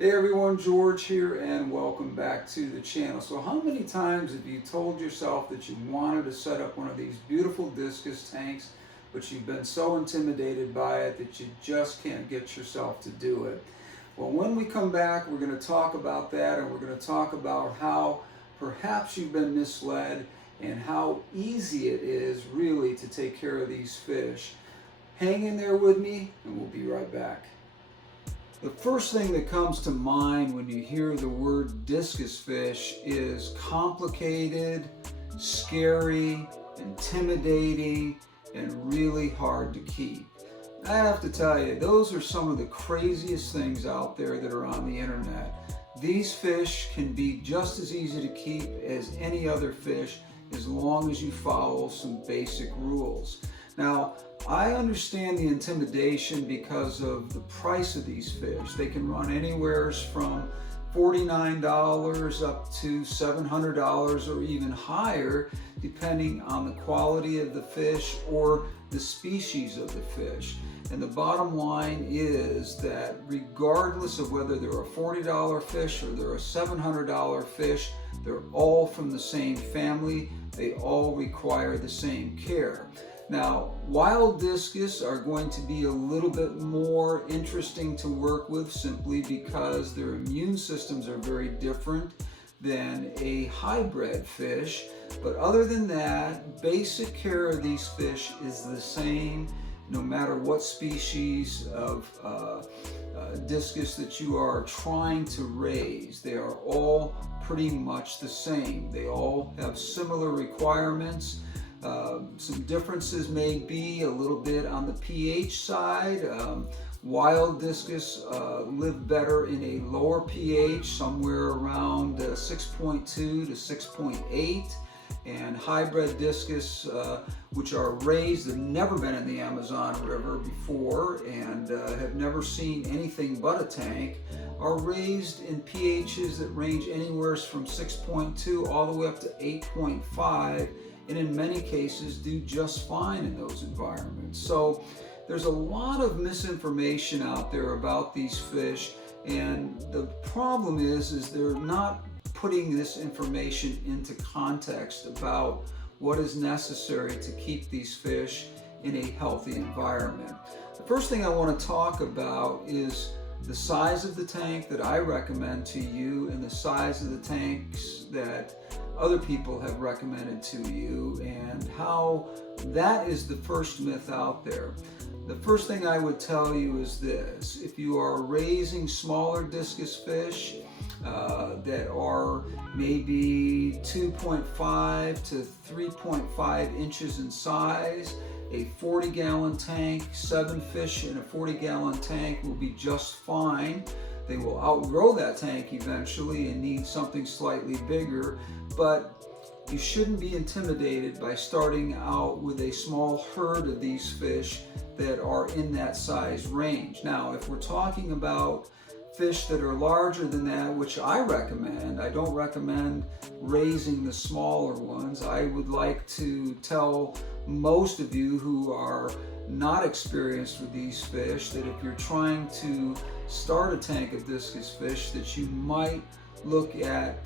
Hey everyone, George here and welcome back to the channel. So how many times have you told yourself that you wanted to set up one of these beautiful discus tanks, but you've been so intimidated by it that you just can't get yourself to do it? Well, when we come back, we're going to talk about that, and we're going to talk about how perhaps you've been misled and how easy it is really to take care of these fish. Hang in there with me and we'll be right back. The first thing that comes to mind when you hear the word discus fish is complicated, scary, intimidating, and really hard to keep. I have to tell you, those are some of the craziest things out there that are on the internet. These fish can be just as easy to keep as any other fish as long as you follow some basic rules. Now, I understand the intimidation because of the price of these fish. They can run anywhere from $49 up to $700 or even higher, depending on the quality of the fish or the species of the fish. And the bottom line is that regardless of whether they're a $40 fish or they're a $700 fish, they're all from the same family. They all require the same care. Now, wild discus are going to be a little bit more interesting to work with simply because their immune systems are very different than a hybrid fish. But other than that, basic care of these fish is the same no matter what species of discus that you are trying to raise. They are all pretty much the same. They all have similar requirements. Some differences may be a little bit on the pH side. Wild discus live better in a lower pH, somewhere around 6.2 to 6.8. And hybrid discus, which are raised, have never been in the Amazon River before and have never seen anything but a tank, are raised in pHs that range anywhere from 6.2 all the way up to 8.5. And in many cases do just fine in those environments. So there's a lot of misinformation out there about these fish, and the problem is they're not putting this information into context about what is necessary to keep these fish in a healthy environment. The first thing I want to talk about is the size of the tank that I recommend to you and the size of the tanks that other people have recommended to you, and how that is the first myth out there. The first thing I would tell you is this: if you are raising smaller discus fish that are maybe 2.5 to 3.5 inches in size, a 40-gallon tank, 7 fish in a 40-gallon tank will be just fine. They will outgrow that tank eventually and need something slightly bigger, but you shouldn't be intimidated by starting out with a small herd of these fish that are in that size range. Now, if we're talking about fish that are larger than that, which I recommend, I don't recommend raising the smaller ones. I would like to tell most of you who are not experienced with these fish that if you're trying to start a tank of discus fish, that you might look at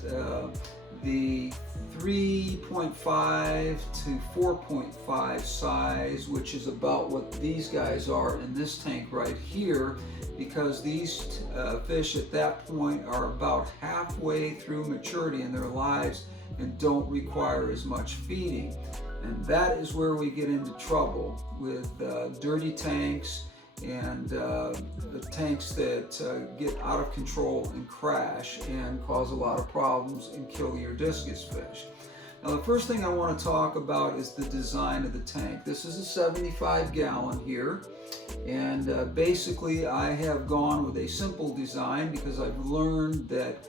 the 3.5 to 4.5 size, which is about what these guys are in this tank right here, because these fish at that point are about halfway through maturity in their lives and don't require as much feeding. And that is where we get into trouble with dirty tanks and tanks that get out of control and crash and cause a lot of problems and kill your discus fish. Now, the first thing I want to talk about is the design of the tank. This is a 75-gallon here, and basically I have gone with a simple design because I've learned that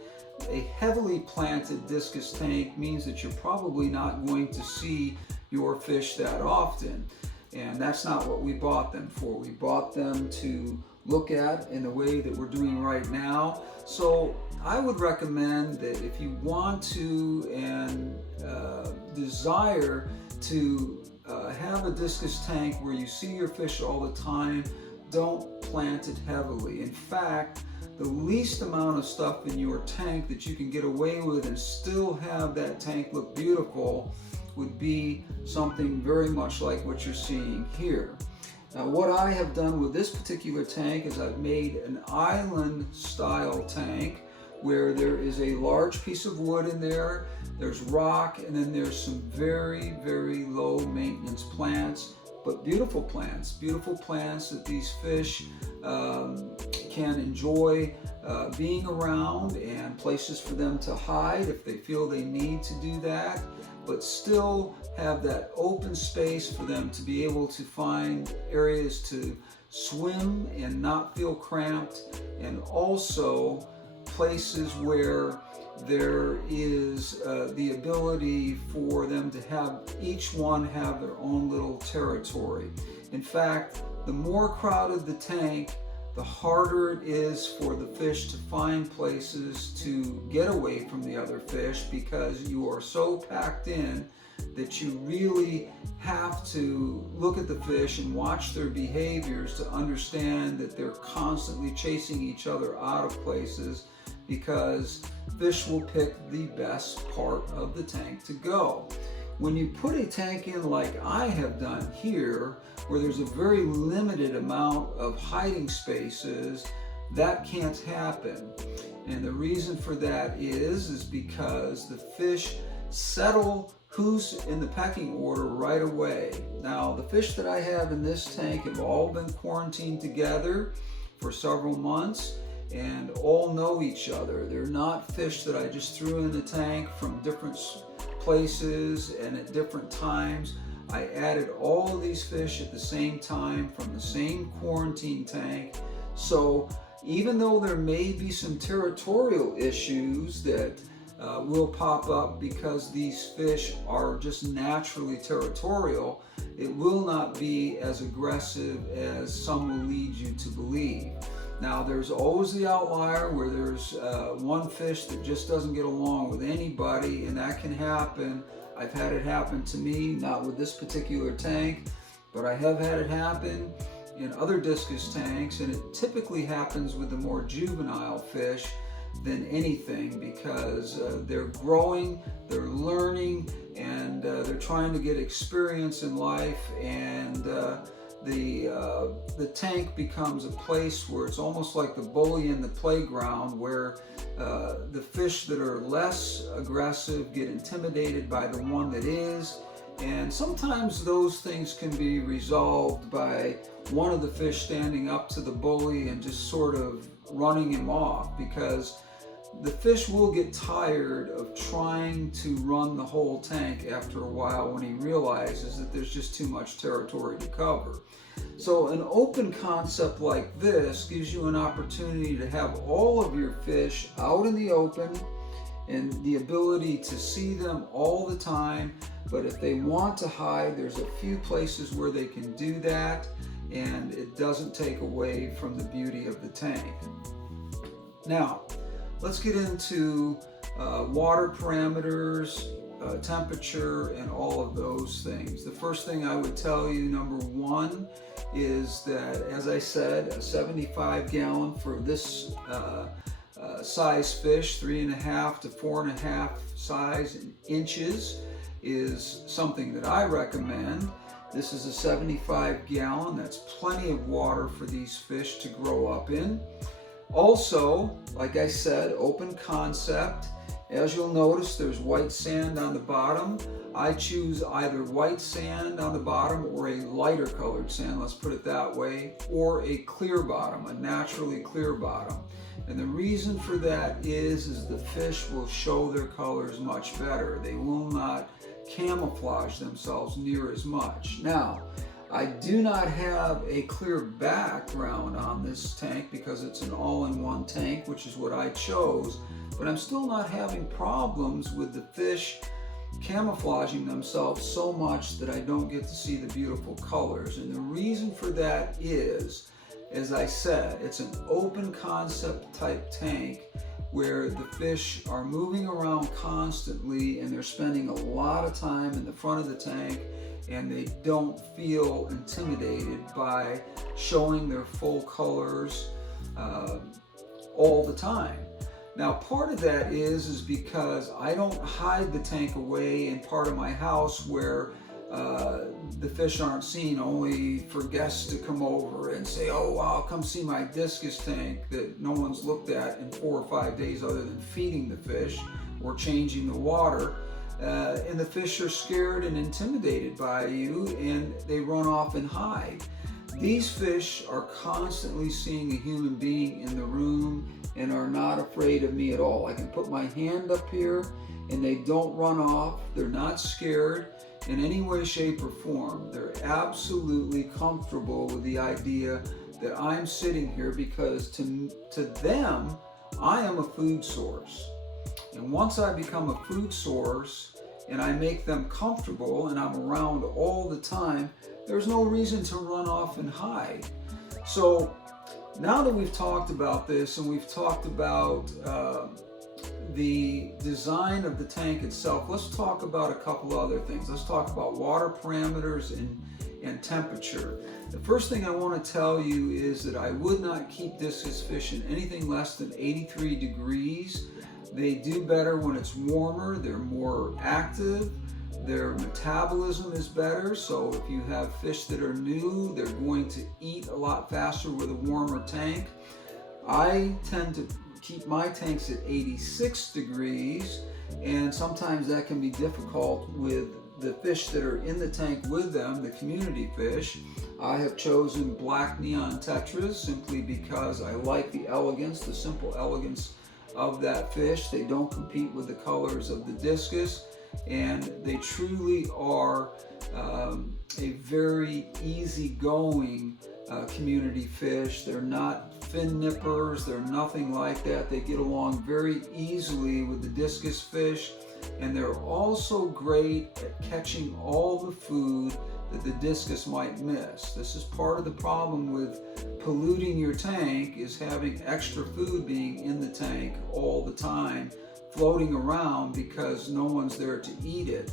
a heavily planted discus tank means that you're probably not going to see your fish that often. And that's not what we bought them for. We bought them to look at in the way that we're doing right now. So I would recommend that if you want to and desire to have a discus tank where you see your fish all the time, don't plant it heavily. In fact, the least amount of stuff in your tank that you can get away with and still have that tank look beautiful would be something very much like what you're seeing here. Now, what I have done with this particular tank is I've made an island style tank where there is a large piece of wood in there, there's rock, and then there's some very, very low maintenance plants, but beautiful plants that these fish can enjoy being around, and places for them to hide if they feel they need to do that, but still have that open space for them to be able to find areas to swim and not feel cramped, and also places where there is the ability for them to have each one have their own little territory. In fact, the more crowded the tank, the harder it is for the fish to find places to get away from the other fish, because you are so packed in that you really have to look at the fish and watch their behaviors to understand that they're constantly chasing each other out of places, because fish will pick the best part of the tank to go. When you put a tank in like I have done here, where there's a very limited amount of hiding spaces, that can't happen. And the reason for that is because the fish settle who's in the pecking order right away. Now, the fish that I have in this tank have all been quarantined together for several months and all know each other. They're not fish that I just threw in the tank from different places and at different times. I added all of these fish at the same time from the same quarantine tank. So even though there may be some territorial issues that will pop up because these fish are just naturally territorial, it will not be as aggressive as some will lead you to believe. Now, there's always the outlier where there's one fish that just doesn't get along with anybody, and that can happen. I've had it happen to me, not with this particular tank, but I have had it happen in other discus tanks, and it typically happens with the more juvenile fish than anything, because they're growing, they're learning, and they're trying to get experience in life, and the tank becomes a place where it's almost like the bully in the playground, where the fish that are less aggressive get intimidated by the one that is, and sometimes those things can be resolved by one of the fish standing up to the bully and just sort of running him off, because the fish will get tired of trying to run the whole tank after a while when he realizes that there's just too much territory to cover. So an open concept like this gives you an opportunity to have all of your fish out in the open and the ability to see them all the time. But if they want to hide, there's a few places where they can do that, and it doesn't take away from the beauty of the tank. Now, let's get into water parameters, temperature, and all of those things. The first thing I would tell you, number one, is that, as I said, a 75 gallon for this size fish, 3.5 to 4.5 size in inches, is something that I recommend. This is a 75 gallon. That's plenty of water for these fish to grow up in. Also, like I said, open concept. As you'll notice, there's white sand on the bottom. I choose either white sand on the bottom or a lighter colored sand, let's put it that way, or a clear bottom, a naturally clear bottom. And the reason for that is the fish will show their colors much better. They will not camouflage themselves near as much. Now, I do not have a clear background on this tank because it's an all-in-one tank, which is what I chose, but I'm still not having problems with the fish camouflaging themselves so much that I don't get to see the beautiful colors. And the reason for that is, as I said, it's an open concept type tank where the fish are moving around constantly and they're spending a lot of time in the front of the tank, and they don't feel intimidated by showing their full colors. all the time. Now, part of that is because I don't hide the tank away in part of my house where the fish aren't seen, only for guests to come over and say, oh wow, come see my discus tank that no one's looked at in 4 or 5 days other than feeding the fish or changing the water. And the fish are scared and intimidated by you, and they run off and hide. These fish are constantly seeing a human being in the room and are not afraid of me at all. I can put my hand up here and they don't run off. They're not scared in any way, shape, or form. They're absolutely comfortable with the idea that I'm sitting here because to them, I am a food source. And once I become a food source and I make them comfortable and I'm around all the time, there's no reason to run off and hide. So now that we've talked about this and we've talked about the design of the tank itself, let's talk about a couple other things. Let's talk about water parameters and temperature. The first thing I want to tell you is that I would not keep discus fish in anything less than 83 degrees. They do better when it's warmer. They're more active. Their metabolism is better. So if you have fish that are new, they're going to eat a lot faster with a warmer tank. I tend to keep my tanks at 86 degrees, and sometimes that can be difficult with the fish that are in the tank with them, the community fish. I have chosen blackneontetras simply because I like the elegance, the simple elegance of that fish. They don't compete with the colors of the discus, and they truly are a very easygoing community fish. They're not fin nippers, they're nothing like that. They get along very easily with the discus fish, and they're also great at catching all the food that the discus might miss. This is part of the problem with polluting your tank, is having extra food being in the tank all the time, floating around because no one's there to eat it.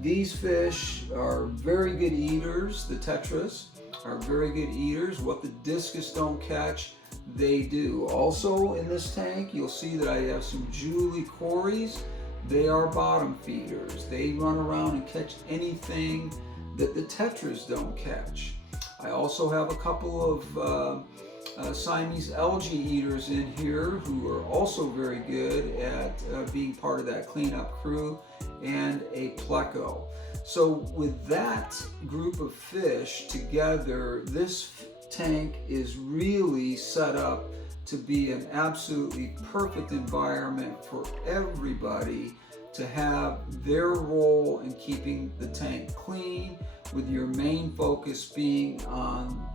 These fish are very good eaters. The tetras are very good eaters. What the discus don't catch, they do. Also in this tank, you'll see that I have some Julie cories. They are bottom feeders. They run around and catch anything that the tetras don't catch. I also have a couple of Siamese algae eaters in here who are also very good at being part of that cleanup crew, and a pleco. So with that group of fish together, this tank is really set up to be an absolutely perfect environment for everybody to have their role in keeping the tank clean, with your main focus being on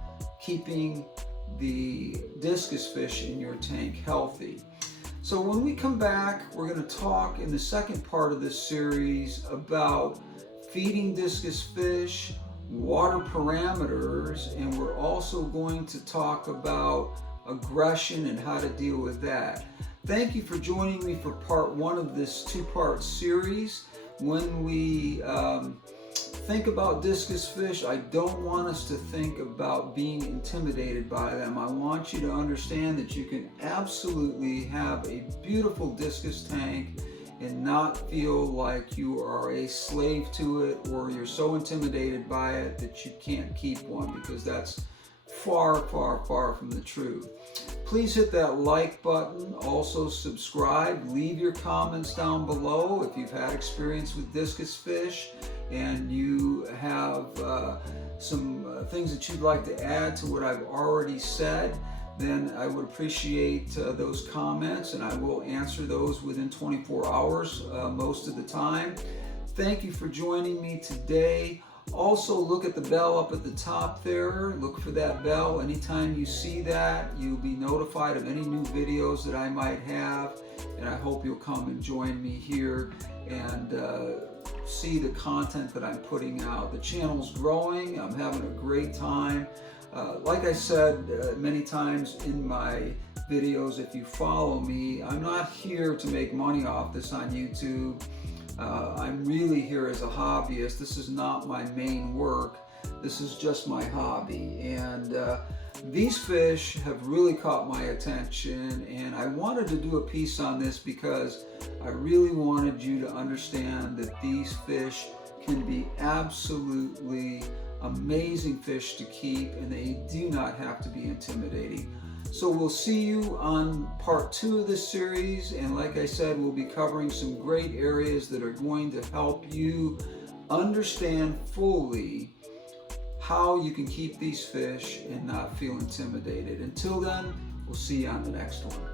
keeping the discus fish in your tank healthy. So when we come back, we're going to talk in the second part of this series about feeding discus fish, water parameters, and we're also going to talk about aggression and how to deal with that. Thank you for joining me for part one of this two-part series. When we think about discus fish, I don't want us to think about being intimidated by them. I want you to understand that you can absolutely have a beautiful discus tank and not feel like you are a slave to it, or you're so intimidated by it that you can't keep one, because that's far, far, far from the truth. Please hit that like button. Also subscribe. Leave your comments down below if you've had experience with discus fish and you have some things that you'd like to add to what I've already said. Then I would appreciate those comments, and I will answer those within 24 hours most of the time. Thank you for joining me today. Also, look at the bell up at the top there. Look for that bell. Anytime you see that, you'll be notified of any new videos that I might have, and I hope you'll come and join me here and see the content that I'm putting out. The channel's growing. I'm having a great time. Like I said many times in my videos, if you follow me, I'm not here to make money off this on YouTube. I'm really here as a hobbyist. This is not my main work. This is just my hobby. And These fish have really caught my attention, and I wanted to do a piece on this because I really wanted you to understand that these fish can be absolutely amazing fish to keep, and they do not have to be intimidating. So we'll see you on part 2 of this series, and like I said, we'll be covering some great areas that are going to help you understand fully how you can keep these fish and not feel intimidated. Until then, we'll see you on the next one.